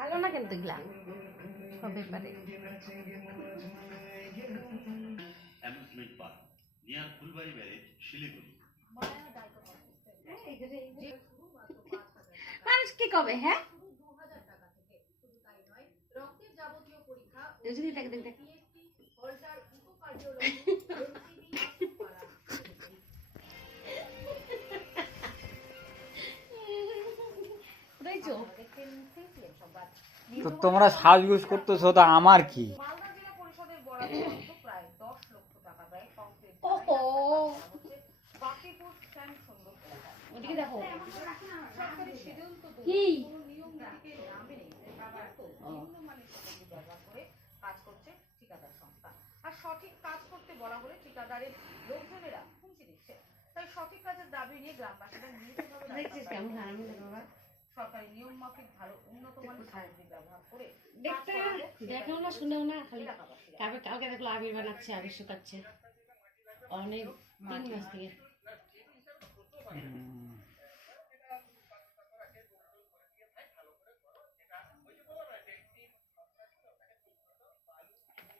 ভালো না কিন্তু এগুলা সব ব্যাপারে। Amusement park near Phulbari barrage, Siliguri. মানুষ কি কবে? হ্যাঁ যদি দেখ দেখ দেখ তো তোমরা সাজগুজ করতেছো, তো আমার কি? ওদিকে দেখো কি কাজ করছে ঠিকাদার সংস্থা। আর সঠিক কাজ করতে বলা হলে ঠিকাদারের লোকজনেরা হুমকি দিচ্ছে। তাই সঠিক কাজের দাবি নিয়ে গ্রামবাসীরা সরকারি নিয়ম মাফিক ভালো উন্নত মানের সামগ্রী ব্যবহার করে দেখো না শুনেও না, খালি কালকে দেখলো আবির বানাচ্ছে, আবির শুকাচ্ছে অনেক 3 মাস থেকে।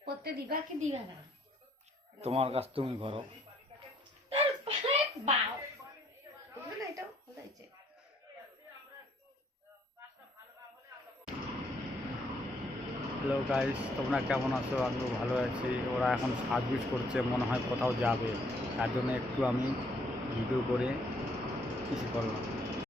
করতে দিবা কি দিবা না তোমার কাজ তুমি করো। বাও না, এটা হয়েছে। হ্যালো গাইস, তোমরা কেমন আছো? আমিও ভালো আছি। ওরা এখন সাজগুজ করছে, মনে হয় কোথাও যাবে, তার জন্য একটু আমি ভিডিও করে কিছু করলাম।